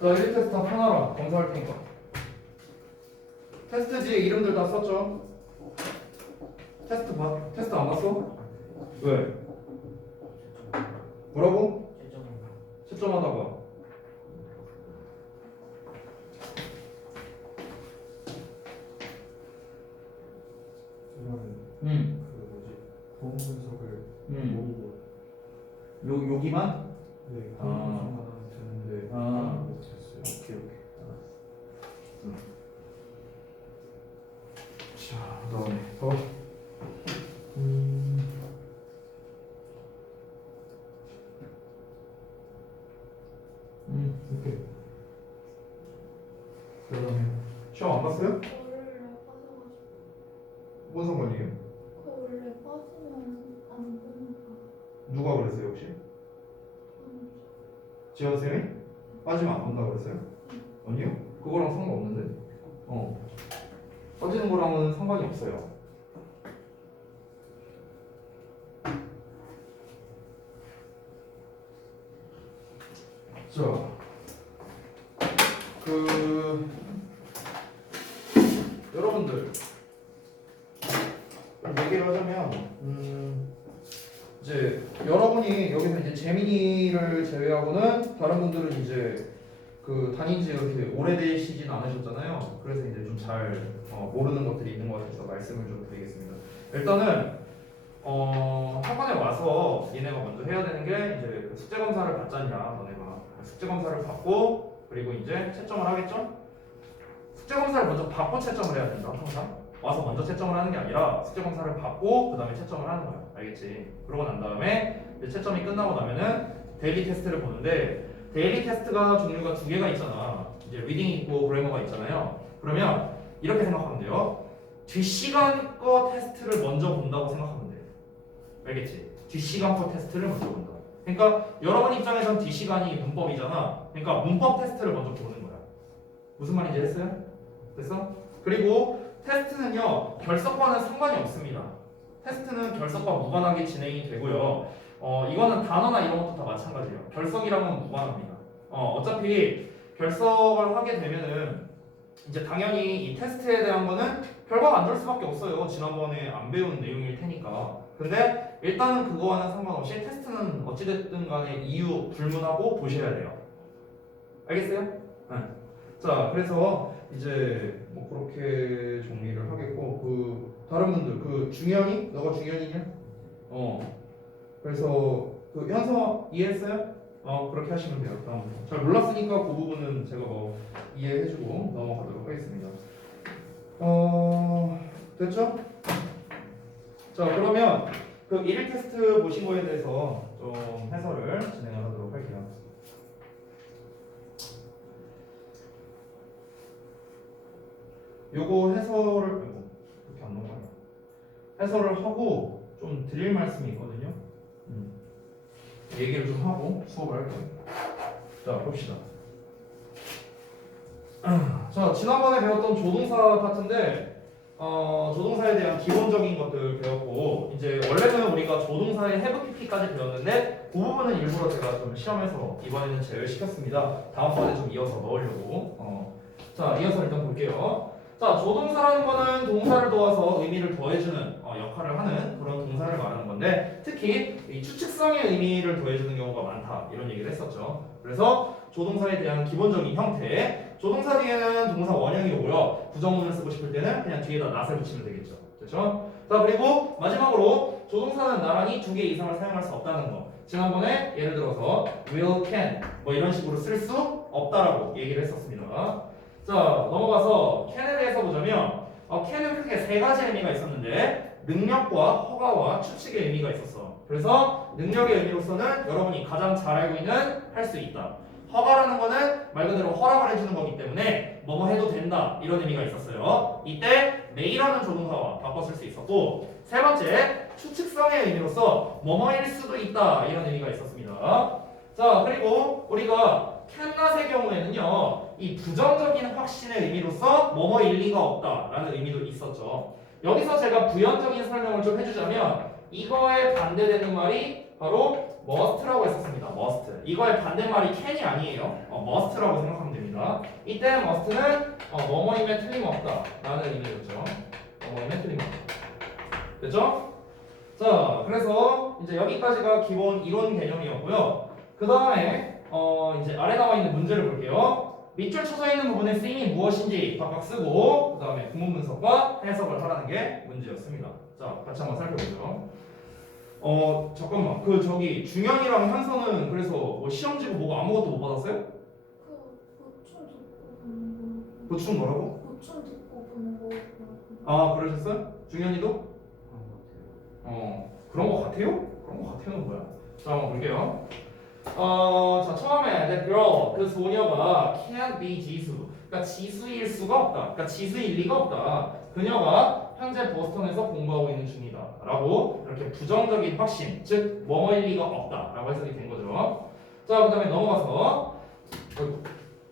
자, 1 테스트 다 펴놔라. 검사할 테니까. 테스트 뒤에 이름들 다 썼죠? 테스트 안 봤어? 왜? 뭐라고? 채점하다가. 그러면 음. 그 뭐지 보험 분석을 음. 모으고 여기만? 네 아. 보험 분석만 되는데 아. 못했어요. 오케이. 자, 그다음에 더. 오케이. 그다음에 시험 안 봤어요? 원래 빠져가지고 뭔 상관이에요? 그 원래 빠지면 안 된다. 누가 그랬어요 혹시? 지원 쌤이? 빠지면 안 본다 그랬어요? 아니요? 그거랑 상관없는데. 빠지는 거랑은 상관이 없어요. 자, 여러분들 얘기를 하자면, 이제 여러분이 여기서 이제 재민이를 제외하고는 다른 분들은 이제 그 다닌 지 이렇게 오래되시진 않으셨잖아요. 그래서 이제 좀 잘 모르는 것들이 있는 것 같아서 말씀을 좀 드리겠습니다. 일단은 학원에 와서 얘네가 먼저 해야 되는 게 이제 그 숙제 검사를 받잖냐, 너네가 숙제 검사를 받고 그리고 이제 채점을 하겠죠? 숙제 검사를 먼저 받고 채점을 해야 된다. 항상 와서 먼저 채점을 하는 게 아니라 숙제 검사를 받고 그 다음에 채점을 하는 거야. 알겠지? 그러고 난 다음에 이제 채점이 끝나고 나면은 데일리 테스트를 보는데 데일리 테스트가 종류가 두 개가 있잖아. 이제 리딩이 있고 그래머가 있잖아요. 그러면 이렇게 생각하면 돼요. 뒷시간 거 테스트를 먼저 본다고 생각하면 돼. 알겠지? 뒷시간 거 테스트를 먼저 본다. 그러니까 여러분 입장에선 뒷시간이 문법이잖아. 그러니까 문법 테스트를 먼저 보는 거야. 무슨 말인지 했어요? 됐어? 그리고 테스트는요 결석과는 상관이 없습니다. 테스트는 결석과 무관하게 진행이 되고요. 이거는 단어나 이런 것도 다 마찬가지예요. 결석이랑은 무관합니다. 어차피 결석을 하게 되면은 이제 당연히 이 테스트에 대한 거는 결과가 안 좋을 수밖에 없어요. 지난번에 안 배운 내용일 테니까. 근데 일단은 그거와는 상관없이 테스트는 어찌됐든 간에 이유 불문하고 보셔야 돼요. 알겠어요? 네. 자, 그래서 이제 뭐 그렇게 정리를 하겠고 다른 분들 중현이? 너가 중현이냐? 그래서 현서 이해했어요? 그렇게 하시면 돼요. 다음부터. 잘 몰랐으니까 그 부분은 제가 뭐 이해해주고 넘어가도록 하겠습니다. 됐죠? 자, 그러면 그 1일 테스트 보신 거에 대해서 좀 해설을 진행을 하도록 할게요. 요거 해설을 그렇게 안 넘어가요. 해설을 하고 좀 드릴 말씀이 있거든요. 얘기를 좀 하고 수업을 할게요. 자, 봅시다. 자, 지난번에 배웠던 조동사 파트인데 조동사에 대한 기본적인 것들 배웠고 이제 원래는 우리가 조동사의 have pp까지 배웠는데 그 부분은 일부러 제가 좀 시험에서 이번에는 제외시켰습니다. 다음번에 좀 이어서 넣으려고. 자, 이어서 일단 볼게요. 자, 조동사라는 거는 동사를 도와서 의미를 더해주는 역할을 하는 그런 동사를 말하는 건데 특히 이 추측성의 의미를 더해주는 경우가 많다 이런 얘기를 했었죠. 그래서 조동사에 대한 기본적인 형태 조동사 뒤에는 동사 원형이 오고요. 부정문을 쓰고 싶을 때는 그냥 뒤에다 not을 붙이면 되겠죠. 됐죠? 자, 그리고 마지막으로 조동사는 나란히 두 개 이상을 사용할 수 없다는 거. 지난번에 예를 들어서 will, can 뭐 이런 식으로 쓸 수 없다라고 얘기를 했었습니다. 자, 넘어가서 can에 대해서 보자면 can은 크게 세 가지 의미가 있었는데 능력과 허가와 추측의 의미가 있었어. 그래서 능력의 의미로서는 여러분이 가장 잘 알고 있는 할 수 있다. 허가라는 거는 말 그대로 허락을 해주는 거기 때문에 뭐뭐 해도 된다 이런 의미가 있었어요. 이때 may라는 조동사와 바꿔 쓸 수 있었고 세 번째 추측성의 의미로서 뭐뭐일 수도 있다 이런 의미가 있었습니다. 자, 그리고 우리가 캔낫의 경우에는요 이 부정적인 확신의 의미로서 뭐뭐일 리가 없다라는 의미도 있었죠. 여기서 제가 부연적인 설명을 좀 해주자면 이거에 반대되는 말이 바로 must라고 했었습니다. must. 이거의 반대말이 can이 아니에요. must라고 생각하면 되겠습니다. 이때 must는 뭐뭐임에 틀림없다 라는 의미였죠. 뭐뭐임에 틀림없다. 됐죠? 자, 그래서 이제 여기까지가 기본 이론 개념이었고요. 그 다음에 이제 아래 나와 있는 문제를 볼게요. 밑줄 쳐져 있는 부분의 쓰임이 무엇인지 각각 쓰고 그 다음에 구문 분석과 해석을 하라는 게 문제였습니다. 자, 같이 한번 살펴보죠. 잠깐만. 그 저기 중현이랑 현서는 그래서 뭐 시험지고 뭐가 아무것도 못 받았어요? 그 보충 뭐라고? 보충 듣고 보는 거. 아, 그러셨어요? 중현이도? 그런 거 같아요? 그런 거 같아요는 뭐야? 자, 한번 볼게요. 자, 처음에 that girl, 그 소녀가 can't be 지수. 그러니까 지수일 수가 없다. 그러니까 지수일 리가 없다. 그녀가 현재 보스턴에서 공부하고 있는 중이다. 라고 이렇게 부정적인 확신, 즉 뭐뭐일 리가 없다. 라고 해석이 된 거죠. 자, 그 다음에 넘어가서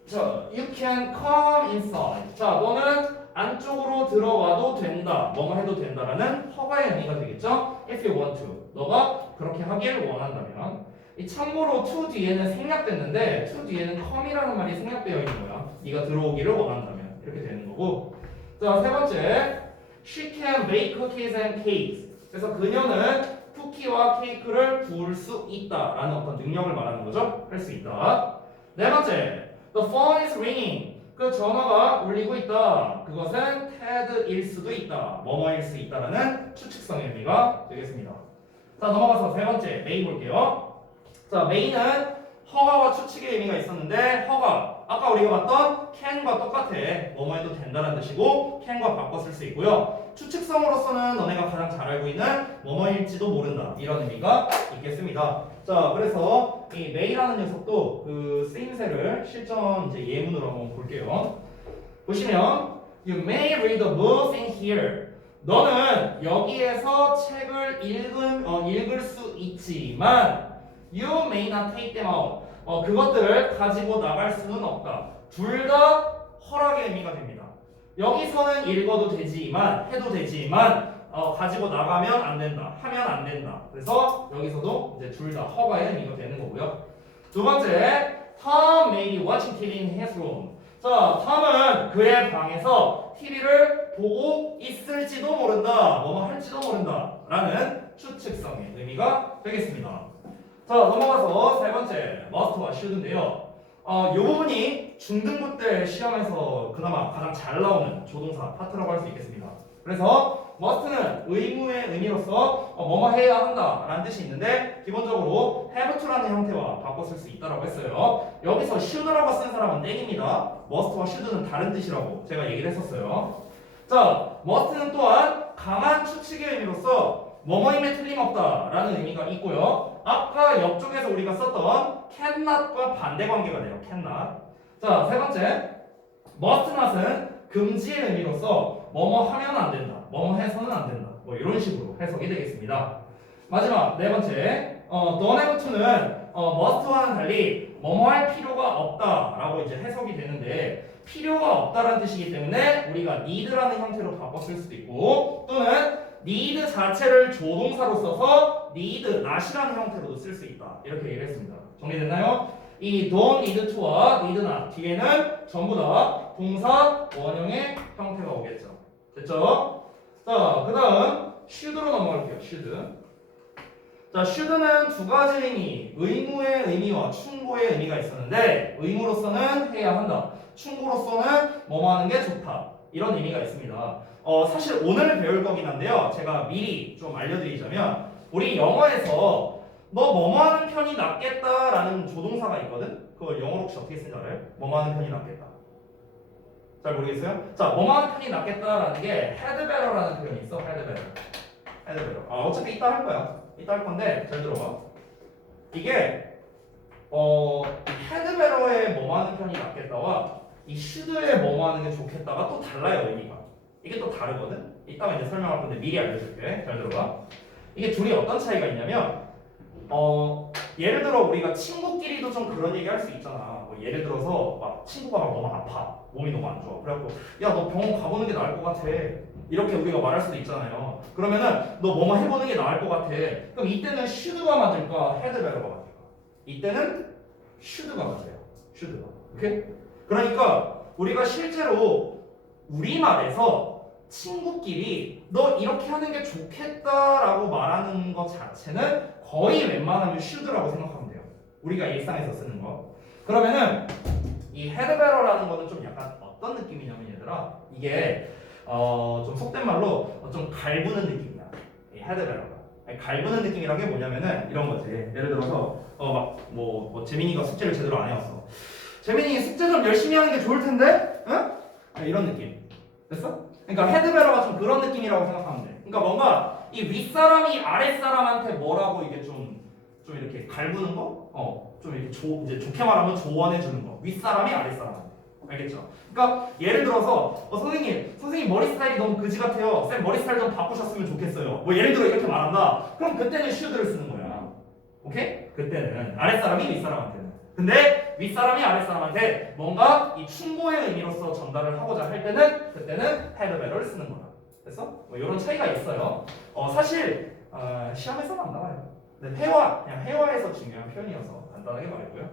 자, you can come inside. 자, 너는 안쪽으로 들어와도 된다. 뭐뭐 해도 된다라는 허가의 의미가 되겠죠? If you want to. 너가 그렇게 하길 원한다면. 이 참고로 to 뒤에는 생략됐는데 to 뒤에는 come이라는 말이 생략되어 있는 거야. 네가 들어오기를 원한다면 이렇게 되는 거고. 자, 세 번째, she can bake cookies and cakes. 그래서 그녀는 쿠키와 케이크를 구울 수 있다라는 어떤 능력을 말하는 거죠. 할 수 있다. 네 번째, the phone is ringing. 그 전화가 울리고 있다. 그것은 Ted일 수도 있다. 뭐뭐일 수 있다라는 추측성의 의미가 되겠습니다. 자, 넘어가서 세 번째, may 볼게요. 자, may는 허가와 추측의 의미가 있었는데 허가, 아까 우리가 봤던 can과 똑같아. 뭐뭐 해도 된다는 뜻이고 can과 바꿔 쓸 수 있고요. 추측성으로서는 너네가 가장 잘 알고 있는 뭐뭐일지도 모른다 이런 의미가 있겠습니다. 자, 그래서 이 may라는 녀석도 그 쓰임새를 실전 이제 예문으로 한번 볼게요. 보시면 you may read the books in here. 너는 여기에서 책을 읽을 수 있지만 you may not take them out. 그것들을 가지고 나갈 수는 없다. 둘 다 허락의 의미가 됩니다. 여기서는 읽어도 되지만 해도 되지만 가지고 나가면 안 된다. 하면 안 된다. 그래서 여기서도 이제 둘 다 허가의 의미가 되는 거고요. 두 번째, Tom may be watching TV in his room. 자, 톰은 그의 방에서 TV를 보고 있을지도 모른다. 뭐뭐 할지도 모른다. 라는 추측성의 의미가 되겠습니다. 자, 넘어가서 세 번째, must와 should인데요. 이 부분이 중등부 때 시험에서 그나마 가장 잘 나오는 조동사 파트라고 할 수 있겠습니다. 그래서 must는 의무의 의미로서 뭐뭐 해야 한다 라는 뜻이 있는데 기본적으로 have to라는 형태와 바꿔 쓸 수 있다고 했어요. 여기서 should라고 쓴 사람은 땡입니다. must와 should는 다른 뜻이라고 제가 얘기를 했었어요. 자, must는 또한 강한 추측의 의미로서 뭐뭐임에 틀림없다 라는 의미가 있고요. 아까 옆쪽에서 우리가 썼던 cannot과 반대 관계가 돼요. cannot. 자, 세 번째, must not은 금지의 의미로서 뭐뭐 하면 안 된다. 뭐뭐 해서는 안 된다. 뭐 이런 식으로 해석이 되겠습니다. 마지막 네 번째, don't have to는 must와는 달리 뭐뭐 할 필요가 없다라고 이제 해석이 되는데 필요가 없다라는 뜻이기 때문에 우리가 need라는 형태로 바꿔 쓸 수도 있고 또는 need 자체를 조동사로 써서 need not이라는 형태로도 쓸 수 있다. 이렇게 얘기를 했습니다. 정리됐나요? 이 don't need to와 need not 뒤에는 전부 다 동사 원형의 형태가 오겠죠. 됐죠? 자, 그 다음 should로 넘어갈게요. should. 자, should는 두 가지 의미, 의무의 의미와 충고의 의미가 있었는데 의무로서는 해야 한다. 충고로서는 뭐뭐 하는 게 좋다. 이런 의미가 있습니다. 사실 오늘 배울 거긴 한데요. 제가 미리 좀 알려드리자면 우리 영어에서 너 뭐뭐 하는 편이 낫겠다라는 조동사가 있거든? 그걸 영어로 혹시 어떻게 쓰는지 알아요? 뭐뭐 하는 편이 낫겠다. 잘 모르겠어요? 자, 뭐뭐 하는 편이 낫겠다라는 게 had better라는 표현이 있어. had better. had better. 어차피 이따 할 거야. 이따 할 건데 잘 들어봐. 이게 had better의 뭐뭐 하는 편이 낫겠다와 이 should의 뭐뭐 하는 게 좋겠다가 또 달라요. 의미가. 이게 또 다르거든? 이따가 이제 설명할 건데 미리 알려줄게. 잘 들어봐. 이게 둘이 어떤 차이가 있냐면 예를 들어 우리가 친구끼리도 좀 그런 얘기 할 수 있잖아. 뭐 예를 들어서 막 친구가 막 너무 아파. 몸이 너무 안 좋아. 그래갖고 야, 너 병원 가보는 게 나을 것 같아. 이렇게 우리가 말할 수도 있잖아요. 그러면은 너 뭐뭐 해보는 게 나을 것 같아. 그럼 이때는 should가 맞을까? had better가 맞을까? 이때는 should가 맞아요. should가. 오케이? 그러니까 우리가 실제로 우리말에서 친구끼리 너 이렇게 하는 게 좋겠다라고 말하는 것 자체는 거의 웬만하면 should라고 생각하면 돼요. 우리가 일상에서 쓰는 거. 그러면은 이 had better라는 거는 좀 약간 어떤 느낌이냐면 얘들아 이게 좀 속된 말로 좀 갈구는 느낌이야. 이 had better가. 갈구는 느낌이란 게 뭐냐면은 이런 거지. 예를 들어서 뭐 재민이가 숙제를 제대로 안 해왔어. 재민이 숙제 좀 열심히 하는 게 좋을 텐데, 응? 이런 느낌. 됐어? 그러니까 had better가 좀 그런 느낌이라고 생각하면 돼. 그러니까 뭔가 이 윗사람이 아랫사람한테 뭐라고 이게 좀 이렇게 갈구는 거? 좀 이렇게 이제 좋게 말하면 조언해 주는 거. 윗사람이 아랫사람한테. 알겠죠? 그러니까 예를 들어서 선생님 머리 스타일이 너무 그지 같아요. 쌤 머리 스타일 좀 바꾸셨으면 좋겠어요. 뭐 예를 들어 이렇게 말한다. 그럼 그때는 should를 쓰는 거야. 오케이? 그때는 아랫사람이 윗사람한테는. 근데 윗사람이 아랫사람한테 뭔가 이 충고의 의미로서 전달을 하고자 할 때는 그때는 had better를 쓰는 거야. 됐어? 뭐 이런 차이가 있어요. 사실 시험에서는 안 나와요. 근데 그냥 회화에서 중요한 표현이어서 간단하게 말했고요.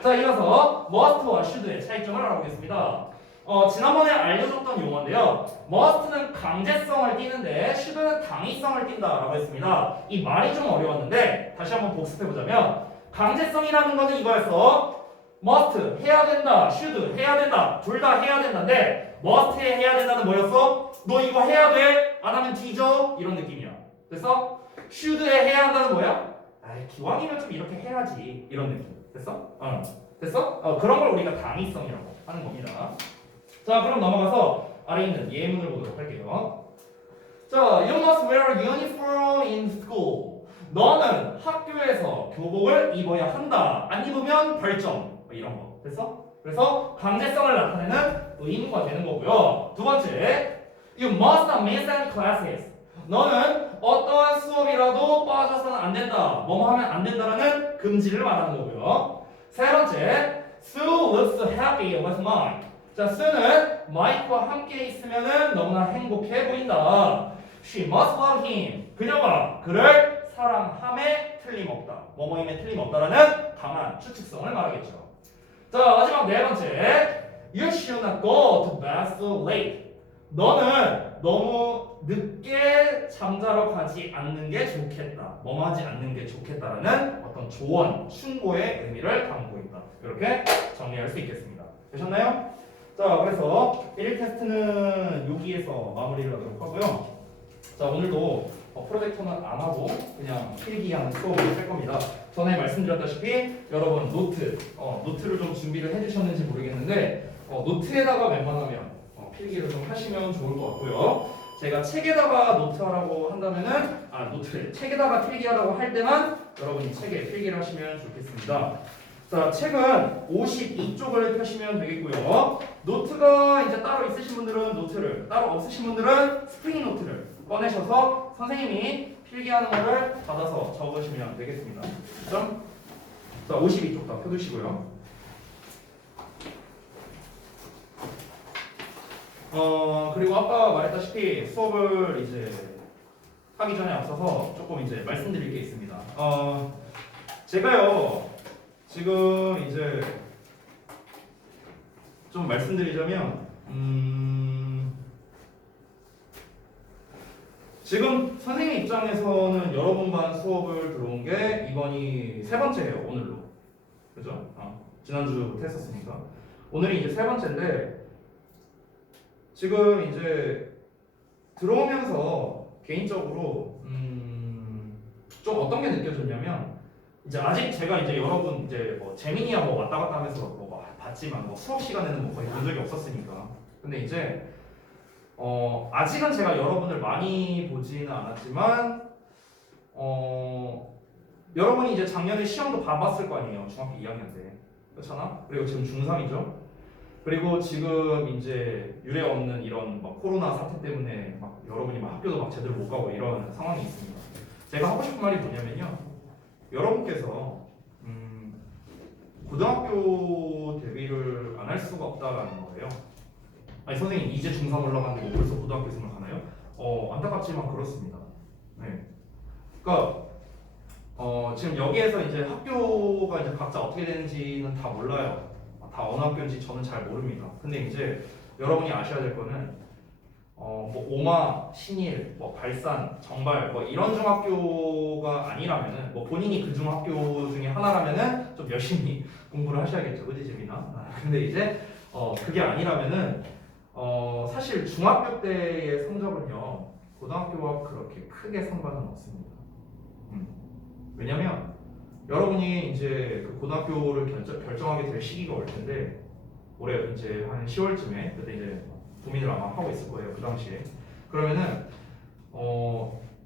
자, 이어서 must와 should의 차이점을 알아보겠습니다. 지난번에 알려줬던 용어인데요. must는 강제성을 띠는데 should는 당위성을 띈다라고 했습니다. 이 말이 좀 어려웠는데 다시 한번 복습해보자면 강제성이라는 거는 이거였어. must 해야 된다, should 해야 된다, 둘 다 해야 된다인데 must에 해야 된다는 뭐였어? 너 이거 해야 돼? 안 하면 뒤져? 이런 느낌이야. 됐어? should에 해야 한다는 뭐야? 기왕이면 좀 이렇게 해야지 이런 느낌. 됐어? 됐어? 그런 걸 우리가 당위성이라고 하는 겁니다. 자, 그럼 넘어가서 아래 있는 예문을 보도록 할게요. 자, you must wear uniform in school. 너는 학교에서 교복을 입어야 한다. 안 입으면 벌점. 이런 거. 됐어? 그래서 강제성을 나타내는 의무가 되는 거고요. 두 번째, you must not miss any classes. 너는 어떠한 수업이라도 빠져서는 안 된다. 뭐뭐 하면 안 된다라는 금지를 말하는 거고요. 세 번째, Sue looks happy with Mike. 자, Sue는 마이크와 함께 있으면은 너무나 행복해 보인다. She must love him. 그녀가 그를 사랑함에 틀림없다. 뭐뭐임에 틀림없다라는 강한 추측성을 말하겠죠. 자, 마지막 네 번째, You should not go to bed so late. 너는 너무 늦게 잠자러 가지 않는 게 좋겠다. 뭐뭐 하지 않는 게 좋겠다라는 어떤 조언, 충고의 의미를 담고 있다. 이렇게 정리할 수 있겠습니다. 되셨나요? 자, 그래서 1일 테스트는 여기에서 마무리를 하도록 하고요. 자, 오늘도 프로젝터는 안 하고 그냥 필기하는 수업을 할 겁니다. 전에 말씀드렸다시피 여러분 노트를 좀 준비를 해주셨는지 모르겠는데 노트에다가 웬만하면 필기를 좀 하시면 좋을 것 같고요. 제가 책에다가 노트하라고 한다면은 책에다가 필기하라고 할 때만 여러분이 책에 필기를 하시면 좋겠습니다. 자, 책은 52쪽을 펴시면 되겠고요. 노트가 이제 따로 있으신 분들은 노트를, 따로 없으신 분들은 스프링 노트를 꺼내셔서 선생님이 필기하는 거를 받아서 적으시면 되겠습니다. 그럼 자, 52쪽 다 펴두시고요. 그리고 아까 말했다시피 수업을 이제 하기 전에 앞서서 조금 이제 말씀드릴 게 있습니다. 제가요 지금 이제 좀 말씀드리자면 지금 선생님 입장에서는 여러분 반 수업을 들어온 게 이번이 세 번째예요. 오늘로. 그죠? 지난주부터 했었으니까 오늘이 이제 세 번째인데 지금 이제 들어오면서 개인적으로 좀 어떤 게 느껴졌냐면 이제 아직 제가 이제 여러분 이제 뭐 재민이야 뭐 왔다 갔다 하면서 뭐 봤지만 뭐 수업 시간에는 뭐 거의 본 적이 없었으니까 근데 이제 아직은 제가 여러분을 많이 보지는 않았지만 여러분이 이제 작년에 시험도 봐봤을 거 아니에요. 중학교 2학년 때 그렇잖아? 그리고 지금 중3이죠. 그리고 지금 이제 유례 없는 이런 막 코로나 사태 때문에 막 여러분이 막 학교도 막 제대로 못 가고 이런 상황이 있습니다. 제가 하고 싶은 말이 뭐냐면요. 여러분께서 고등학교 대비를 안 할 수가 없다라는 거예요. 아니 선생님 이제 중3 올라갔는데 벌써 고등학교 생각하나요? 안타깝지만 그렇습니다. 네. 그러니까 지금 여기에서 이제 학교가 이제 각자 어떻게 되는지는 다 몰라요. 다 어느 학교인지 저는 잘 모릅니다. 근데 이제 여러분이 아셔야 될 거는 뭐 오마, 신일, 뭐 발산, 정발 뭐 이런 중학교가 아니라면은 뭐 본인이 그 중학교 중에 하나라면은 좀 열심히 공부를 하셔야겠죠, 그지 재민아? 근데 이제 그게 아니라면은 사실 중학교 때의 성적은요 고등학교와 그렇게 크게 상관은 없습니다. 왜냐면 여러분이 이제 그 고등학교를 결정하게 될 시기가 올 텐데 올해 이제 한 10월쯤에 그때 이제 고민을 아마 하고 있을 거예요. 그 당시에. 그러면은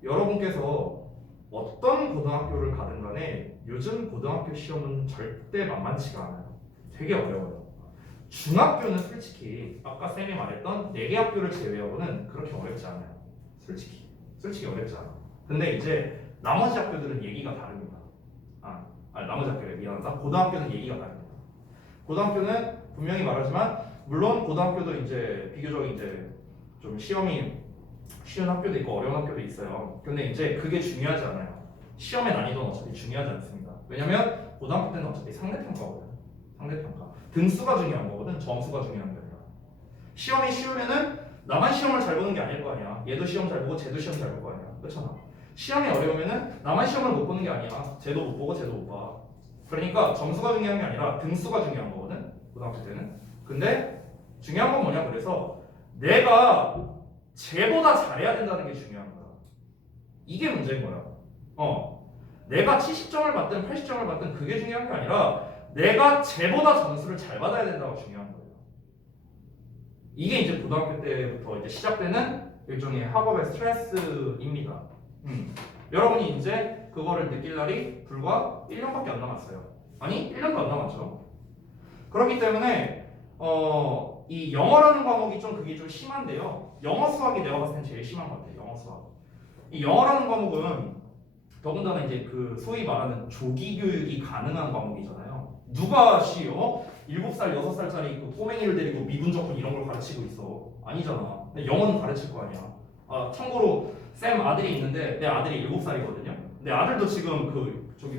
여러분께서 어떤 고등학교를 가든 간에 요즘 고등학교 시험은 절대 만만치가 않아요. 되게 어려워요. 중학교는 솔직히 아까 쌤이 말했던 4개 학교를 제외하고는 그렇게 어렵지 않아요. 솔직히 어렵지 않아. 근데 이제 나머지 학교들은 얘기가 다릅니다. 나머지 학교에 미안하다. 고등학교는 얘기가 다릅니다. 고등학교는 분명히 말하지만 물론 고등학교도 이제 비교적 이제 좀 시험이 쉬운 학교도 있고 어려운 학교도 있어요. 근데 이제 그게 중요하지 않아요. 시험의 난이도는 어차피 중요하지 않습니다. 왜냐면 고등학교 때는 어차피 상대평가거든. 상대평가. 등수가 중요한 거거든. 점수가 중요한 게 아니라. 시험이 쉬우면은 나만 시험을 잘 보는 게 아닐 거 아니야. 얘도 시험 잘 보고 쟤도 시험 잘 볼 거 아니야. 그렇잖아. 시험이 어려우면은 나만 시험을 못 보는 게 아니야. 쟤도 못 보고 쟤도 못 봐. 그러니까 점수가 중요한 게 아니라 등수가 중요한 거거든. 고등학교 때는. 근데 중요한 건 뭐냐 그래서 내가 쟤보다 잘해야 된다는 게 중요한 거야. 이게 문제인 거야. 내가 70점을 받든 80점을 받든 그게 중요한 게 아니라 내가 쟤보다 점수를 잘 받아야 된다고 중요한 거예요. 이게 이제 고등학교 때부터 이제 시작되는 일종의 학업의 스트레스입니다. 여러분이 이제 그거를 느낄 날이 불과 1년밖에 안 남았어요. 아니 1년도 안 남았죠. 그렇기 때문에 이 영어라는 과목이 좀 그게 좀 심한데요. 영어 수학이 내가 봤을 땐 제일 심한 것 같아요. 영어 수학. 이 영어라는 과목은 더군다나 이제 그 소위 말하는 조기 교육이 가능한 과목이잖아요. 누가 7살, 6살짜리 그 꼬맹이를 데리고 미분적분 이런 걸 가르치고 있어. 아니잖아. 근데 영어는 가르칠 거 아니야. 참고로 쌤 아들이 있는데 내 아들이 7살이거든요. 내 아들도 지금 뭐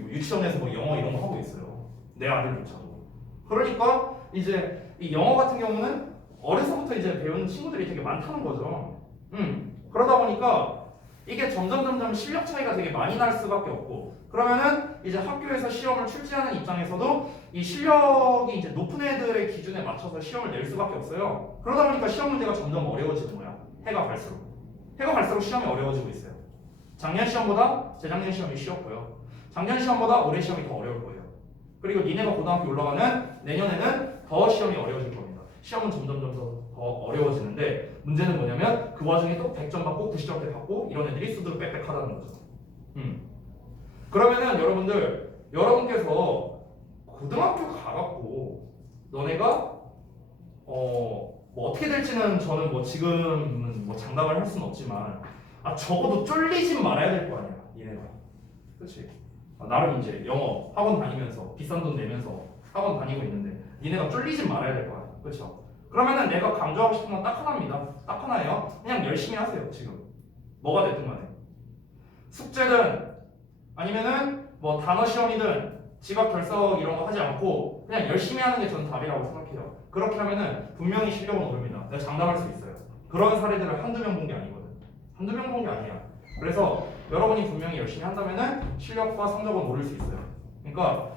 유치원에서 뭐 영어 이런 거 하고 있어요. 내 아들조차도. 그러니까 이제 이 영어 같은 경우는 어려서부터 이제 배우는 친구들이 되게 많다는 거죠. 그러다 보니까 이게 점점 실력 차이가 되게 많이 날 수밖에 없고 그러면은 이제 학교에서 시험을 출제하는 입장에서도 이 실력이 이제 높은 애들의 기준에 맞춰서 시험을 낼 수밖에 없어요. 그러다 보니까 시험 문제가 점점 어려워지는 거야. 해가 갈수록 시험이 어려워지고 있어요. 작년 시험보다 재작년 시험이 쉬웠고요. 작년 시험보다 올해 시험이 더 어려울 거예요. 그리고 니네가 고등학교 올라가는 내년에는 더 시험이 어려워질 겁니다. 시험은 점점 더 어려워지는데 문제는 뭐냐면 그 와중에 또 100점 받고 90점대 받고 이런 애들이 수두룩 빽빽하다는 거죠. 그러면은 여러분께서 고등학교 가갖고 너네가 뭐 어떻게 될지는 저는 뭐 지금은 뭐 장담을 할 수는 없지만 적어도 쫄리진 말아야 될 거 아니야 얘네가. 그렇지? 나름 이제 영어 학원 다니면서 비싼 돈 내면서 학원 다니고 있는데 니네가 쫄리진 말아야 될 거 아니야. 그렇죠? 그러면은 내가 강조하고 싶은 건 딱 하나입니다. 딱 하나예요. 그냥 열심히 하세요. 지금 뭐가 됐든 간에 숙제든 아니면은 뭐 단어 시험이든 지각 결석 이런 거 하지 않고 그냥 열심히 하는 게 저는 답이라고 생각해요. 그렇게 하면은 분명히 실력은 오릅니다. 내가 장담할 수 있어요. 그런 사례들을 한두 명 본 게 아니거든. 한두 명 본 게 아니야. 그래서 여러분이 분명히 열심히 한다면은 실력과 성적은 오를 수 있어요. 그러니까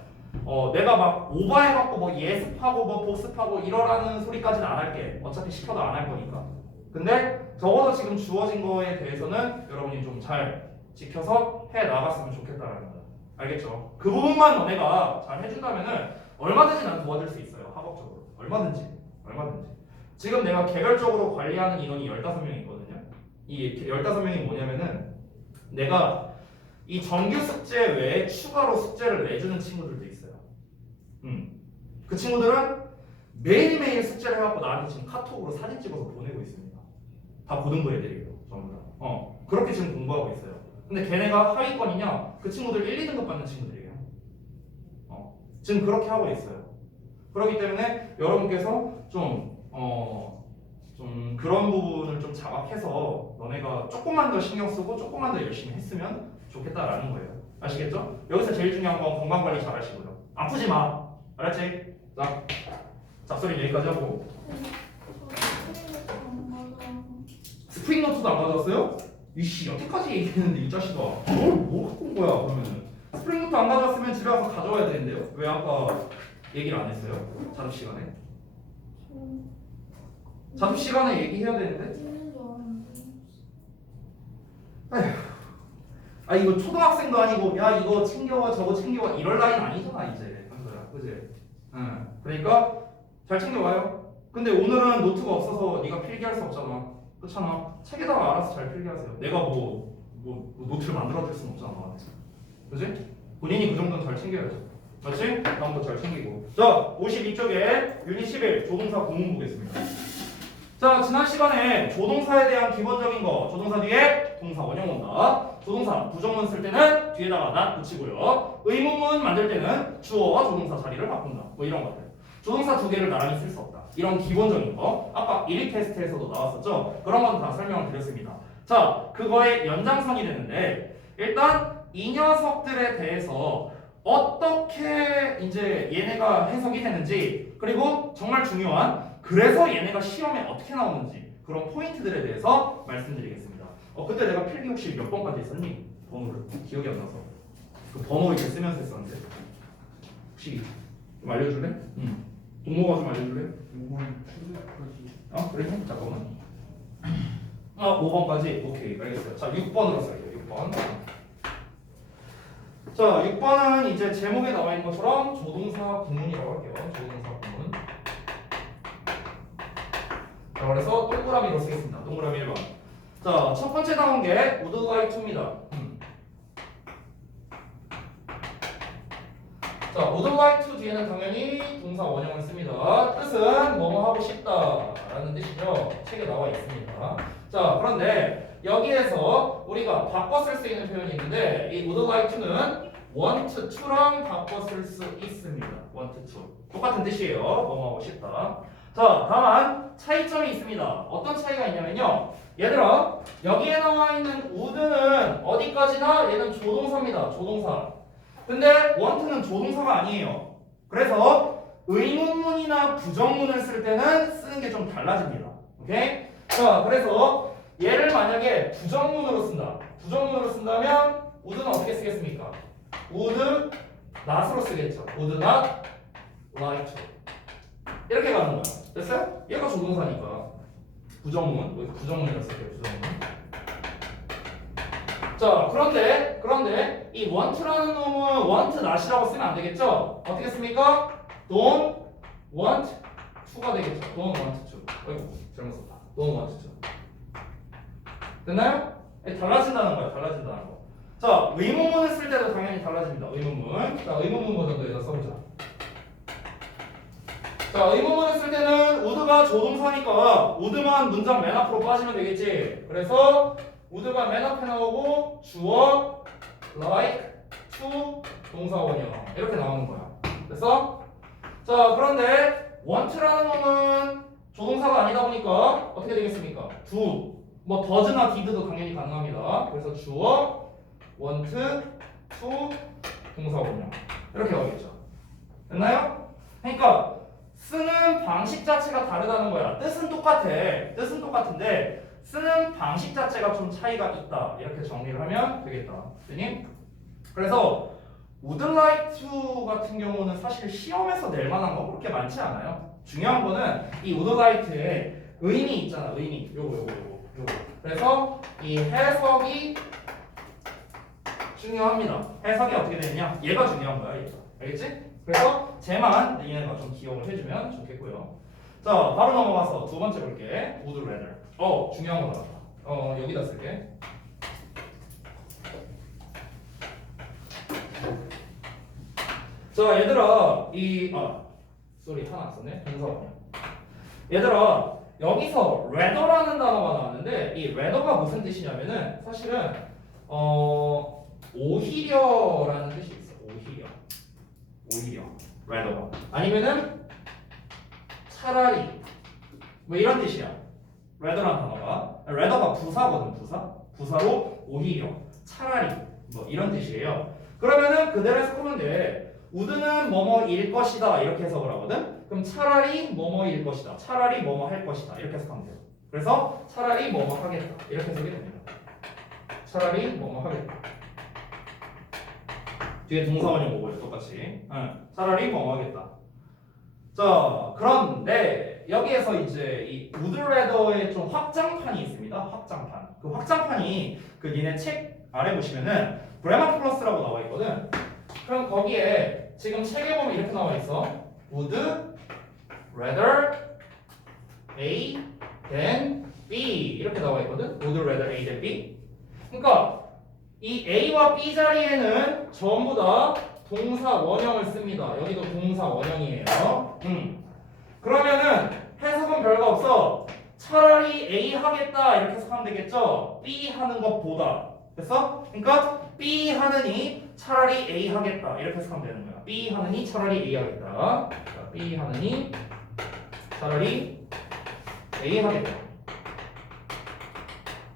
내가 막 오버해갖고 뭐 예습하고 뭐 복습하고 이러라는 소리까지는 안 할게. 어차피 시켜도 안 할 거니까. 근데 적어도 지금 주어진 거에 대해서는 여러분이 좀 잘 지켜서 해 나갔으면 좋겠다라는 거. 알겠죠? 그 부분만 너네가 잘 해준다면은 얼마든지 난 도와줄 수 있어요. 학업적으로. 얼마든지. 지금 내가 개별적으로 관리하는 인원이 15명이 있거든요. 이 15명이 뭐냐면은 내가 이 정규 숙제 외에 추가로 숙제를 내주는 친구들도 있어요. 그 친구들은 매일매일 숙제를 해갖고 나한테 지금 카톡으로 사진 찍어서 보내고 있습니다. 다 고등부 애들이에요. 전부 다. 그렇게 지금 공부하고 있어요. 근데 걔네가 하위권이냐? 그 친구들 1, 2등급 받는 친구들이에요. 지금 그렇게 하고 있어요. 그렇기 때문에 여러분께서 좀 그런 부분을 좀 자각해서 너네가 조금만 더 신경 쓰고 조금만 더 열심히 했으면 좋겠다라는 거예요. 아시겠죠? 여기서 제일 중요한 건 건강관리 잘 하시고요. 아프지 마. 알았지? 자, 잡소리 여기까지 하고. 저 스프링 노트도 안 가져왔어요? 이씨 여태까지 얘기했는데 이 자식아 뭘 갖고 온 거야 그러면은. 스프링 노트 안 가져왔으면 집에 가서 가져와야 되는데요. 왜 아까 얘기를 안 했어요? 자습 시간에. 자습 시간에 얘기해야 되는데. 찍는 줄 알았는데. 아 이거 초등학생도 아니고 야 이거 챙겨와 저거 챙겨와 이럴 나이는 아니잖아 이제 한소야 그지? 응 그러니까 잘 챙겨와요. 근데 오늘은 노트가 없어서 네가 필기할 수 없잖아. 그렇잖아. 책에다가 알아서 잘 필기하세요. 내가 뭐 노트를 만들어 줄 수는 없잖아 너한테. 그지? 본인이 그 정도는 잘 챙겨야죠. 맞지? 다음부터 잘 챙기고. 자 52쪽에 유닛 11 조동사 구문 보겠습니다. 자 지난 시간에 조동사에 대한 기본적인 거 조동사 뒤에 동사 원형 온다. 조동사 부정문 쓸 때는 뒤에다가 not 붙이고요. 의문문 만들 때는 주어와 조동사 자리를 바꾼다. 뭐 이런 것들. 조동사 두 개를 나란히 쓸 수 없다. 이런 기본적인 거. 아까 1위 테스트에서도 나왔었죠. 그런 건 다 설명을 드렸습니다. 자 그거의 연장선이 되는데 일단 이 녀석들에 대해서 어떻게 이제 얘네가 해석이 되는지 그리고 정말 중요한 그래서 얘네가 시험에 어떻게 나오는지 그런 포인트들에 대해서 말씀드리겠습니다. 그때 내가 필기 혹시 몇 번까지 했었니? 번호를 기억이 안 나서 그 번호 이렇게 쓰면서 했었는데 혹시 좀 알려줄래? 응. 동모가 좀 알려줄래? 이건 출제까지. 그래? 잠깐만. 5번까지? 오케이 알겠어요. 자 6번으로 써요. 6번. 자 6번은 이제 제목에 나와 있는 것처럼 조동사 구문이라고 할게요. 조동사 구문. 자 그래서 동그라미로 쓰겠습니다. 동그라미 1번. 자, 첫 번째 나온 게 would like to입니다. 자, would like to 뒤에는 당연히 동사 원형을 씁니다. 뜻은 뭐뭐 하고 싶다라는 뜻이죠. 책에 나와 있습니다. 자, 그런데 여기에서 우리가 바꿔 쓸 수 있는 표현이 있는데 이 would like to는 want to랑 바꿔 쓸 수 있습니다. want to. 똑같은 뜻이에요. 뭐뭐 하고 싶다. 자, 다만 차이점이 있습니다. 어떤 차이가 있냐면요. 얘들아, 여기에 나와 있는 would는 어디까지나 얘는 조동사입니다. 조동사. 근데 want는 조동사가 아니에요. 그래서 의문문이나 부정문을 쓸 때는 쓰는 게 좀 달라집니다. 오케이? 자, 그래서 얘를 만약에 부정문으로 쓴다. 부정문으로 쓴다면 would는 어떻게 쓰겠습니까? would not으로 쓰겠죠. would not like to. 이렇게 가는 거야. 됐어요? 얘가 조동사니까. 부정문, 부정문이라고 쓸게요. 부정문. 자, 그런데 이 want라는 놈은 want not이라고 쓰면 안 되겠죠? 어떻게 씁니까? don't want to가 되겠죠. don't want to. 어이구, 잘못 썼다. don't want to. 됐나요? 달라진다는 거야. 달라진다는 거. 자, 의문문을 쓸 때도 당연히 달라집니다. 의문문. 자, 의문문 버전도 여기다 써보자. 자, 의문문을 쓸 때는 would가 조동사니까 would만 문장 맨 앞으로 빠지면 되겠지. 그래서 would가 맨 앞에 나오고 주어 like to 동사 원형 이렇게 나오는 거야. 됐어? 자, 그런데 want라는 놈은 조동사가 아니다 보니까 어떻게 되겠습니까? do 뭐 does나 did도 당연히 가능합니다. 그래서 주어 want to 동사 원형 이렇게 나오겠죠. 됐나요? 그러니까 쓰는 방식 자체가 다르다는 거야. 뜻은 똑같아. 뜻은 똑같은데 쓰는 방식 자체가 좀 차이가 있다. 이렇게 정리를 하면 되겠다. 됐니? 그래서 would like to 같은 경우는 사실 시험에서 낼 만한 거 그렇게 많지 않아요. 중요한 거는 이 would like에 의미 있잖아. 의미. 요거. 그래서 이 해석이 중요합니다. 해석이 어떻게 되느냐? 얘가 중요한 거야. 얘가. 알겠지? 그래서 쟤만 얘네가 좀 기억을 해주면 좋겠고요. 자, 바로 넘어가서 두 번째 볼게. would rather. 중요한 거 나왔다. 여기다 쓸게. 자, 얘들아, 하나 안 썼네. 동사원형. 얘들아, 여기서 rather라는 단어가 나왔는데 이 rather가 무슨 뜻이냐면은 사실은 오히려라는 뜻이 있어. 오히려 rather 아니면은 차라리 뭐 이런 뜻이야. rather라는 단어가 rather가 부사거든. 부사로 오히려 차라리 뭐 이런 뜻이에요. 그러면은 그대로 해석하면 돼. would는 뭐뭐일 것이다 이렇게 해석을 하거든. 그럼 차라리 뭐뭐일 것이다. 차라리 뭐뭐 할 것이다 이렇게 해석하면 돼요. 그래서 차라리 뭐뭐 하겠다 이렇게 해석이 됩니다. 차라리 뭐뭐 하겠다. 뒤에 동사원형 오고요 똑같이. 차라리 뭐뭐 하겠다. 자 그런데 여기에서 이제 이 would rather의 좀 확장판이 있습니다. 확장판. 그 확장판이 그 니네 책 아래 보시면은 grammar plus라고 나와 있거든. 그럼 거기에 지금 책에 보면 이렇게 나와 있어. would rather A than B 이렇게 나와 있거든. would rather A than B. 그러니까 이 A와 B 자리에는 전부 다 동사 원형을 씁니다. 여기도 동사 원형이에요. 그러면은 해석은 별거 없어. 차라리 A 하겠다 이렇게 해석하면 되겠죠. B 하는 것보다. 됐어? 그러니까 B 하느니 차라리 A 하겠다 이렇게 해석하면 되는 거야. B 하느니 차라리 A 하겠다. 자, B 하느니 차라리 A 하겠다.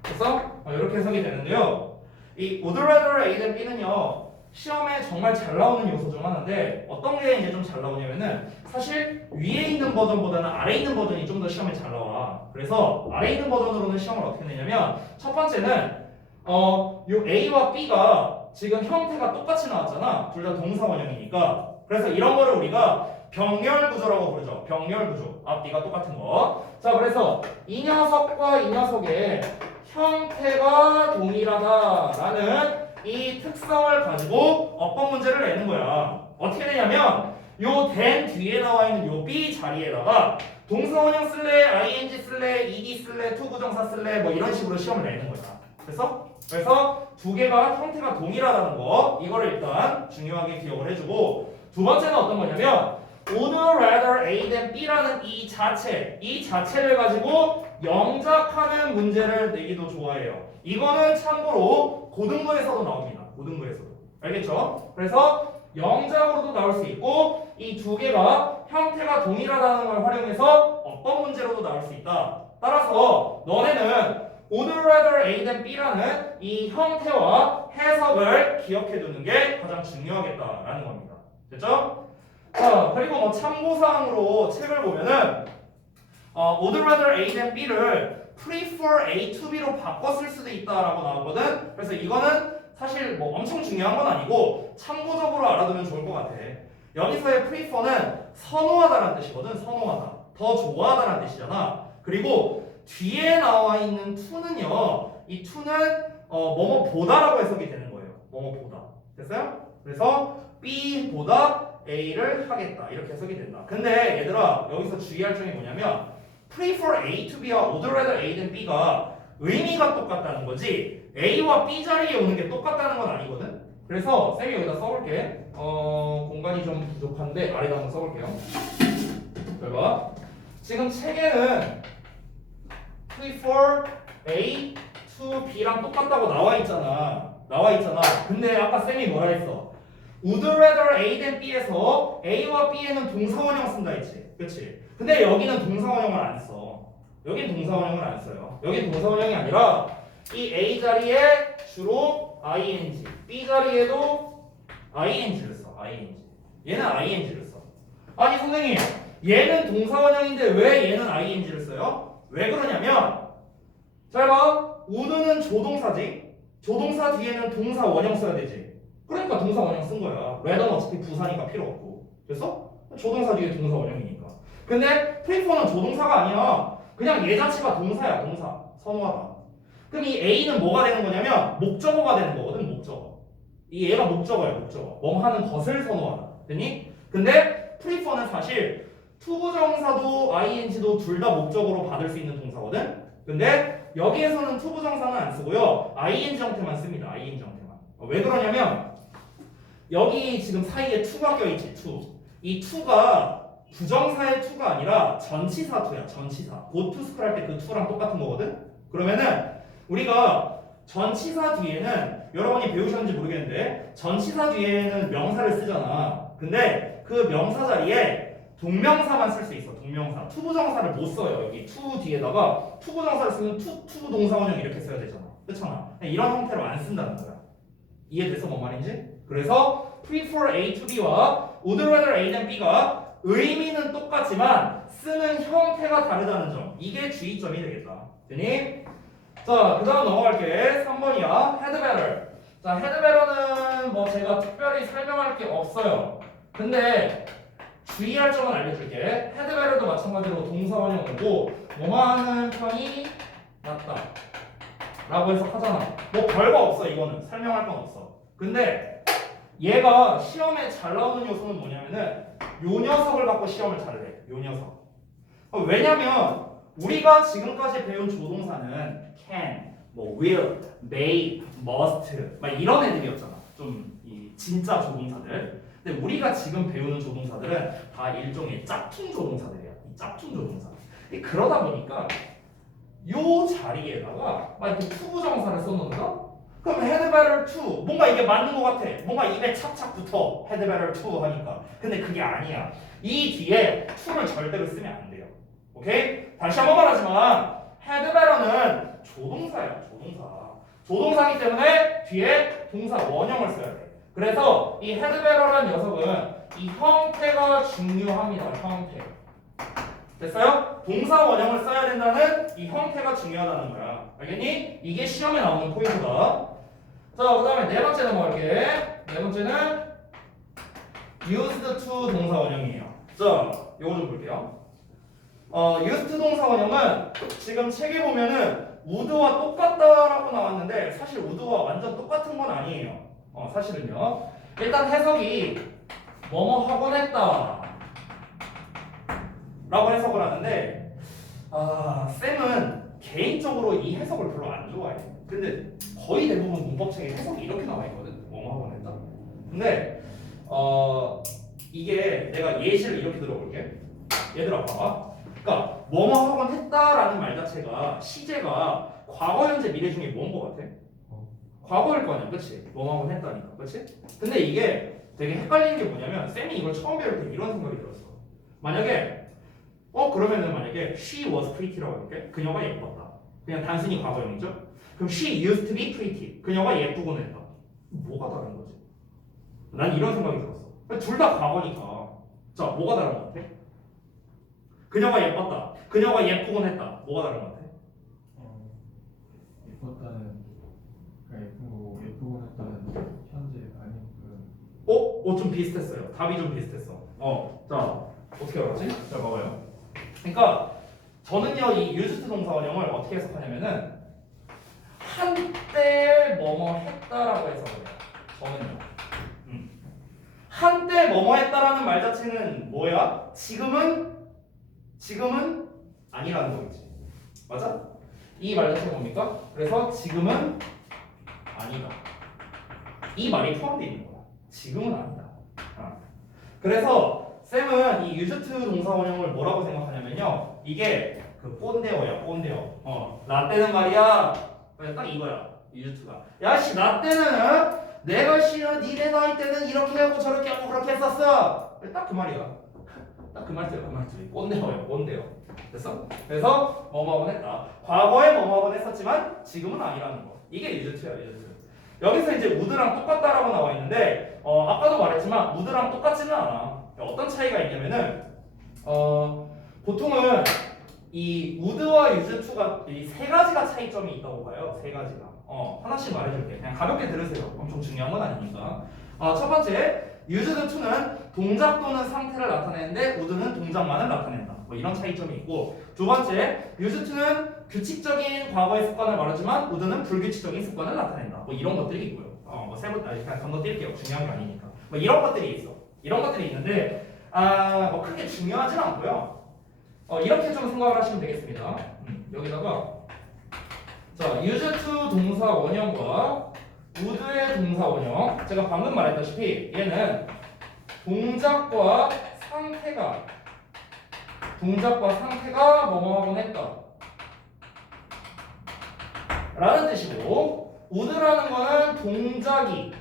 됐어? 이렇게 해석이 되는데요. 이 would rather A than B는요 시험에 정말 잘 나오는 요소 중 하나인데 어떤 게 이제 좀 잘 나오냐면은 사실 위에 있는 버전보다는 아래 있는 버전이 좀 더 시험에 잘 나와. 그래서 아래 있는 버전으로는 시험을 어떻게 내냐면 첫 번째는 요 A와 B가 지금 형태가 똑같이 나왔잖아. 둘 다 동사 원형이니까. 그래서 이런 거를 우리가 병렬 구조라고 부르죠. 병렬 구조. 앞뒤가 똑같은 거. 자, 그래서 이 녀석과 이 녀석의 형태가 동일하다라는 이 특성을 가지고 어법 문제를 내는 거야. 어떻게 되냐면 요 than 뒤에 나와 있는 요 B 자리에다가 동사원형 쓸래, ing 쓸래, ed 쓸래, 투부정사 쓸래 뭐 이런 식으로 시험을 내는 거야. 그래서 두 개가 형태가 동일하다는 거 이거를 일단 중요하게 기억을 해주고 두 번째는 어떤 거냐면 would rather A than B라는 이 자체를 가지고 영작하는 문제를 내기도 좋아해요. 이거는 참고로 고등부에서도 나옵니다. 고등부에서도. 알겠죠? 그래서 영작으로도 나올 수 있고 이 두 개가 형태가 동일하다는 걸 활용해서 어법 문제로도 나올 수 있다. 따라서 너네는 would rather A than B라는 이 형태와 해석을 기억해 두는 게 가장 중요하겠다라는 겁니다. 됐죠? 자, 그리고 뭐 참고사항으로 책을 보면은 would rather A than B를 prefer A to B로 바꿔 쓸 수도 있다라고 나오거든. 그래서 이거는 사실 뭐 엄청 중요한 건 아니고 참고적으로 알아두면 좋을 것 같아. 여기서의 prefer는 선호하다라는 뜻이거든. 선호하다. 더 좋아하다라는 뜻이잖아. 그리고 뒤에 나와 있는 to는요. 이 to는 뭐뭐 보다라고 해석이 되는 거예요. 뭐뭐 보다. 됐어요? 그래서 B보다 A를 하겠다. 이렇게 해석이 된다. 근데 얘들아 여기서 주의할 점이 뭐냐면 prefer A to B와 would rather A than B가 의미가 똑같다는 거지 A와 B 자리에 오는 게 똑같다는 건 아니거든. 그래서 쌤이 여기다 써볼게. 공간이 좀 부족한데 아래다 한번 써볼게요. 잘 봐. 지금 책에는 prefer A to B랑 똑같다고 나와 있잖아. 근데 아까 쌤이 뭐라 했어? would rather A than B에서 A와 B에는 동사원형 쓴다 했지. 그치? 근데 여기는 동사원형을 안 써. 여긴 동사원형을 안 써요. 여긴 동사원형이 아니라 이 A 자리에 주로 ing, B 자리에도 ing를 써. 얘는 ing를 써. 아니 선생님, 얘는 동사원형인데 왜 얘는 ing를 써요? 왜 그러냐면 잘 봐. would는 조동사지. 조동사 뒤에는 동사 원형 써야 되지. 그러니까 동사 원형 쓴 거야. rather는 어차피 부사니까 필요 없고. 됐어? 조동사 뒤에 동사 원형이니까. 근데 prefer는 조동사가 아니야. 그냥 얘 자체가 동사야. 동사. 선호하다. 그럼 이 A는 뭐가 되는 거냐면 목적어가 되는 거거든. 목적어. 이 얘가 목적어야. 목적어. 뭐 하는 것을 선호하다. 됐니? 근데 prefer는 사실 투부정사도 ing도 둘 다 목적어로 받을 수 있는 동사거든. 근데 여기에서는 투부정사는 안 쓰고요. ing 형태만 씁니다. ing 형태만. 왜 그러냐면 여기 지금 사이에 to가 껴있지. 이 to가 부정사의 to가 아니라 전치사 to야. 전치사. go to school 할 때 그 to랑 똑같은 거거든. 그러면은 우리가 전치사 뒤에는 여러분이 배우셨는지 모르겠는데 전치사 뒤에는 명사를 쓰잖아. 근데 그 명사 자리에 동명사만 쓸 수 있어. 동명사. 투부정사를 못 써요. 여기 to 뒤에다가 투부정사를 쓰면 to 동사원형 이렇게 써야 되잖아. 그렇잖아. 이런 형태로 안 쓴다는 거야. 이해됐어? 뭔 말인지? 그래서 prefer A to B와 would rather A than B가 의미는 똑같지만 쓰는 형태가 다르다는 점. 이게 주의점이 되겠다. 되니? 자, 그 다음 넘어갈게. 3번이야. had better. 자, had better는 뭐 제가 특별히 설명할 게 없어요. 근데 주의할 점은 알려줄게. had better도 마찬가지로 동사 원형이고 뭐뭐하는 편이 낫다 라고 해석하잖아. 뭐 별거 없어. 이거는 설명할 건 없어. 근데 얘가 시험에 잘 나오는 요소는 뭐냐면은 요 녀석을 갖고 시험을 잘 내. 요 녀석. 왜냐면 우리가 지금까지 배운 조동사는 can, 뭐 will, may, must 막 이런 애들이었잖아. 좀 이 진짜 조동사들. 근데 우리가 지금 배우는 조동사들은 다 일종의 짝퉁 조동사들이야. 이 짝퉁 조동사. 그러다 보니까 요 자리에다가 막 이렇게 투부정사를 써놓는다? 그럼 had better to 뭔가 이게 맞는 것 같아. 뭔가 입에 착착 붙어. had better to 하니까. 근데 그게 아니야. 이 뒤에 to를 절대로 쓰면 안 돼요. 오케이? 다시 한번 말하지만 had better는 조동사야. 조동사. 조동사이기 때문에 뒤에 동사 원형을 써야 돼. 그래서 이 had better라는 녀석은 이 형태가 중요합니다. 형태. 됐어요? 동사 원형을 써야 된다는 이 형태가 중요하다는 거야. 알겠니? 이게 시험에 나오는 포인트다. 자, 그 다음에 네 번째 넘어갈게. 네 번째는 used to 동사 원형이에요. 자, 요거 좀 볼게요. used to 동사 원형은 지금 책에 보면은 would와 똑같다라고 나왔는데 사실 would와 완전 똑같은 건 아니에요. 사실은요. 일단 해석이 뭐뭐 하곤 했다 라고 해석을 하는데 쌤은 개인적으로 이 해석을 별로 안 좋아해. 근데 거의 대부분 문법책에 해석이 이렇게 나와 있거든. 뭐뭐 하곤 했다. 근데 이게 내가 예시를 이렇게 들어볼게. 얘들아 봐봐. 그러니까 뭐뭐 하곤 했다라는 말 자체가 시제가 과거, 현재, 미래 중에 뭔 거 같아? 과거일 거 아니야, 그렇지? 뭐뭐 하곤 했다니까, 그렇지? 근데 이게 되게 헷갈리는 게 뭐냐면 쌤이 이걸 처음 배울 때 이런 생각이 들었어. 만약에 그러면은 만약에 she was pretty라고 해볼게. 그녀가 예뻤다. 그냥 단순히 과거형이죠. 그럼 she used to be pretty. 그녀가 예쁘곤 했다. 뭐가 다른 거지? 난 이런 생각이 들었어. 둘 다 과거니까. 자, 뭐가 다른 것 같아? 그녀가 예뻤다. 그녀가 예쁘곤 했다. 뭐가 다른 것 같아? 예뻤다는 예쁜 거고 예쁘고 했다는 현재 아닌 좀 비슷했어요. 답이 좀 비슷했어. 자, 어떻게 알았지? 자, 봐봐요. 그러니까 저는요 이 used 동사 원형을 어떻게 해석하냐면은 한때 뭐뭐 했다라고 해석을 해요. 저는요. 한때 뭐뭐 했다라는 말 자체는 뭐야? 지금은 아니라는 거겠지. 맞아? 이 말 자체가 뭡니까? 그래서 지금은 아니다. 이 말이 포함되어 있는 거야. 지금은 아니다. 그래서 쌤은 이 used 동사 원형을 뭐라고 생각하냐면요. 이게 그 꼰대어야, 꼰대어. 나 때는 말이야. 딱 이거야. used가. 야씨, 나 때는 내가 니네 나이 때는 이렇게 하고 저렇게 하고 그렇게 했었어. 딱 그 말이야. 딱 그 말투야, 그 말투. 꼰대어야, 꼰대어. 됐어? 그래서 뭐뭐하곤 했다. 과거에 뭐뭐하곤 했었지만 지금은 아니라는 거. 이게 used야, used. 여기서 이제 would랑 똑같다라고 나와 있는데 아까도 말했지만 would랑 똑같지는 않아. 어떤 차이가 있냐면은 보통은 이 would와 used to가 이 세 가지가 차이점이 있다고 봐요. 세 가지가. 하나씩 말해줄게. 그냥 가볍게 들으세요. 엄청 중요한 건 아니니까. 첫 번째, used to는 동작 또는 상태를 나타내는데 would는 동작만을 나타낸다. 뭐 이런 차이점이 있고, 두 번째, used to는 규칙적인 과거의 습관을 말하지만 would는 불규칙적인 습관을 나타낸다. 뭐 이런 것들이 있고요. 뭐 세 번, 그냥 건너뛸게요. 중요한 게 아니니까. 뭐 이런 것들이 있어. 이런 것들이 있는데 뭐 크게 중요하진 않고요. 이렇게 좀 생각을 하시면 되겠습니다. 여기다가 자, used to 동사 원형과 would의 동사 원형. 제가 방금 말했다시피 얘는 동작과 상태가 뭐뭐하곤 했다 라는 뜻이고, would라는 거는 동작이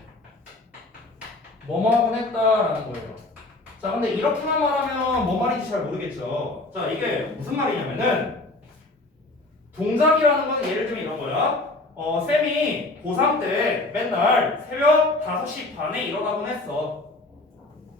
뭐뭐하곤 했다라는 거예요. 자, 근데 이렇게만 말하면 뭔 말인지 잘 모르겠죠. 자, 이게 무슨 말이냐면은 동작이라는 건 예를 들면 이런 거야. 쌤이 고3 때 맨날 새벽 5시 반에 일어나곤 했어.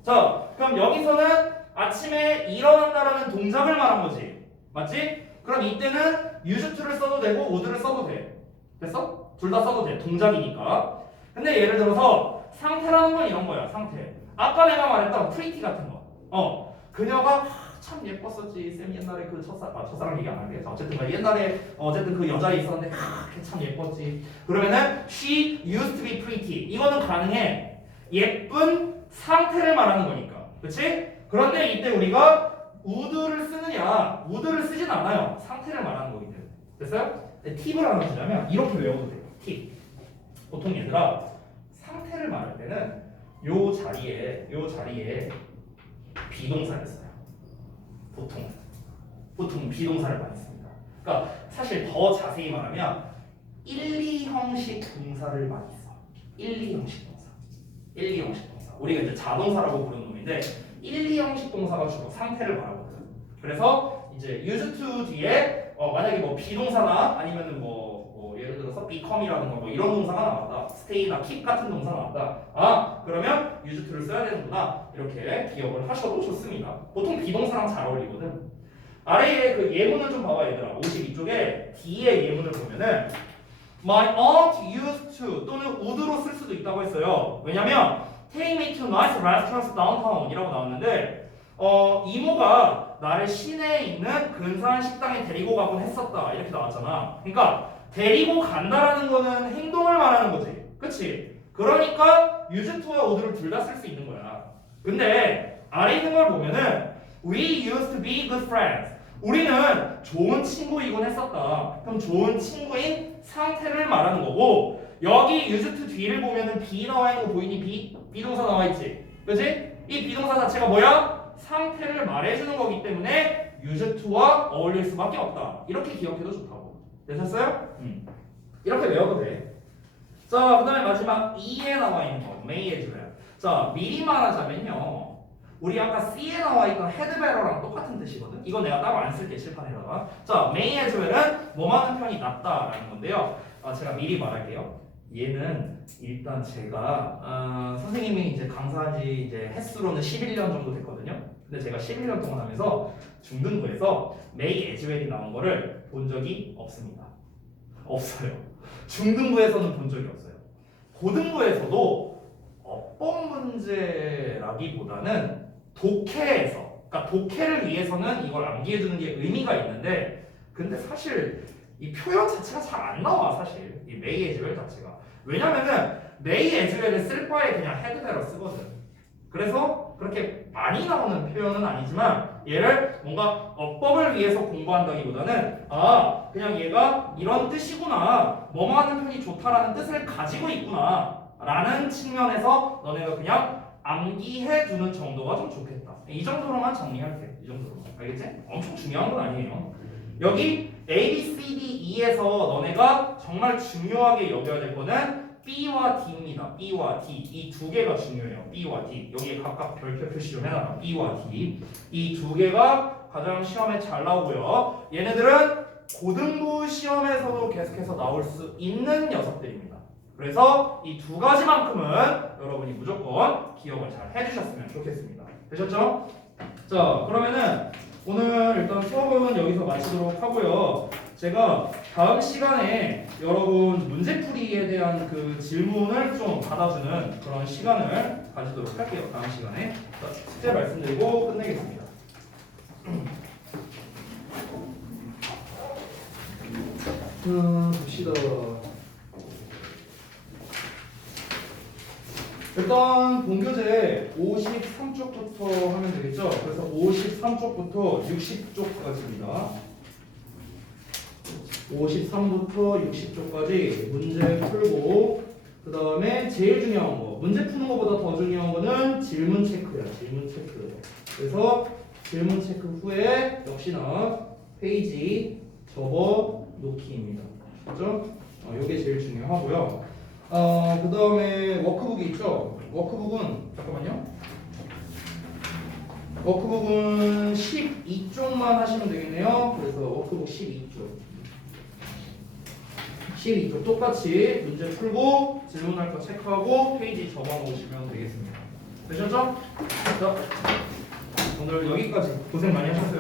자, 그럼 여기서는 아침에 일어난다라는 동작을 말한 거지. 맞지? 그럼 이때는 use to를 써도 되고 would를 써도 돼. 됐어? 둘 다 써도 돼. 동작이니까. 근데 예를 들어서 상태라는 건 이런 거야. 상태. 아까 내가 말했던 pretty 같은 거. 그녀가 참 예뻤었지. 쌤 옛날에 그 첫사랑 얘기 안 할게. 어쨌든 옛날에 어쨌든 그 여자애 있었는데 걔 참 예뻤지. 그러면은 she used to be pretty. 이거는 가능해. 예쁜 상태를 말하는 거니까. 그렇지? 그런데 이때 우리가 would를 쓰느냐? would를 쓰진 않아요. 상태를 말하는 거기 때문에. 됐어요? 팁을 하나 주자면 이렇게 외워도 돼요. 팁. 보통 얘들아 상태를 말할 때는 요 자리에 비동사를 써요. 보통 비동사를 많이 씁니다. 그러니까 사실 더 자세히 말하면 1, 2형식 동사를 많이 써. 1, 2형식 동사. 우리가 이제 자동사라고 부르는 놈인데 1, 2형식 동사가 주로 상태를 말하거든. 그래서 이제 use to 뒤에 만약에 뭐 비동사나 아니면은 뭐 예를 들어서 become이라든가 뭐 이런 동사가 나왔다. stay나 keep 같은 동사가 나왔다. 그러면 use to를 써야 되는구나. 이렇게 기억을 하셔도 좋습니다. 보통 비동사랑 잘 어울리거든. 아래에 그 예문을 좀 봐봐 얘들아. 52쪽에 D의 예문을 보면은 My aunt used to 또는 would로 쓸 수도 있다고 했어요. 왜냐면 Take me to nice restaurants downtown 이라고 나왔는데 이모가 나를 시내에 있는 근사한 식당에 데리고 가곤 했었다 이렇게 나왔잖아. 그러니까 데리고 간다라는 거는 행동을 말하는 거지. 그치? 그러니까 use to와 would를 둘 다 쓸 수 있는 거야. 근데 아래 있는 걸 보면은 We used to be good friends. 우리는 좋은 친구이곤 했었다. 그럼 좋은 친구인 상태를 말하는 거고 여기 use to 뒤를 보면은 be 나와 있는 거 보이니? 비동사 나와 있지. 그치? 이 비동사 자체가 뭐야? 상태를 말해주는 거기 때문에 use to와 어울릴 수밖에 없다. 이렇게 기억해도 좋다고. 되셨어요? 이렇게 외워도 돼. 자, 그 다음에 마지막 E에 나와 있는 거 may as well. 자, 미리 말하자면요. 우리 아까 C에 나와 있던 had better랑 똑같은 뜻이거든. 이건 내가 따로 안 쓸게 칠판에다가. 자, may as well은 뭐만한 편이 낫다라는 건데요. 제가 미리 말할게요. 얘는 일단 제가 선생님이 이제 강사한 지 이제 횟수로는 11년 정도 됐거든요. 근데 제가 11년 동안 하면서 중등부에서 may as well이 나온 거를 본 적이 없습니다. 없어요. 중등부에서는 본 적이 없어요. 고등부에서도 어법 문제라기보다는 독해에서, 그러니까 독해를 위해서는 이걸 암기해두는 게 의미가 있는데, 근데 사실 이 표현 자체가 잘 안 나와. 사실 이 may as well 자체가. 왜냐면은 may as well을 쓸 바에 그냥 had better 쓰거든. 그래서 그렇게 많이 나오는 표현은 아니지만 얘를 뭔가 어법을 위해서 공부한다기보다는 그냥 얘가 이런 뜻이구나, 뭐뭐 하는 편이 좋다라는 뜻을 가지고 있구나 라는 측면에서 너네가 그냥 암기해 두는 정도가 좀 좋겠다. 이 정도로만 정리할게. 이 정도로만. 알겠지? 엄청 중요한 건 아니에요. 여기 A, B, C, D, E에서 너네가 정말 중요하게 여겨야 될 거는 B와 D입니다. B와 D. 이 두 개가 중요해요. B와 D. 여기에 각각 별표 표시 좀 해놔라. B와 D. 이 두 개가 가장 시험에 잘 나오고요. 얘네들은 고등부 시험에서도 계속해서 나올 수 있는 녀석들입니다. 그래서 이 두 가지만큼은 여러분이 무조건 기억을 잘 해주셨으면 좋겠습니다. 되셨죠? 자, 그러면은 오늘 일단 수업은 여기서 마치도록 하고요. 제가 다음 시간에 여러분 문제풀이에 대한 그 질문을 좀 받아주는 그런 시간을 가지도록 할게요. 다음 시간에. 자, 숙제 말씀드리고 끝내겠습니다. 봅시다. 일단 본교재 53쪽부터 하면 되겠죠? 그래서 53쪽부터 60쪽까지입니다. 53부터 60쪽까지 문제 풀고 그 다음에 제일 중요한 거, 문제 푸는 것보다 더 중요한 거는 질문 체크야. 질문 체크. 그래서 질문 체크 후에 역시나 페이지 접어 놓기입니다. 그렇죠? 이게 제일 중요하고요. 그 다음에 워크북이 있죠? 워크북은 잠깐만요. 워크북은 12쪽만 하시면 되겠네요. 그래서 워크북 12쪽. 12쪽 똑같이 문제 풀고 질문할 거 체크하고 페이지 접어 놓으시면 되겠습니다. 되셨죠? 자, 오늘 여기까지 고생 많이 하셨습니다.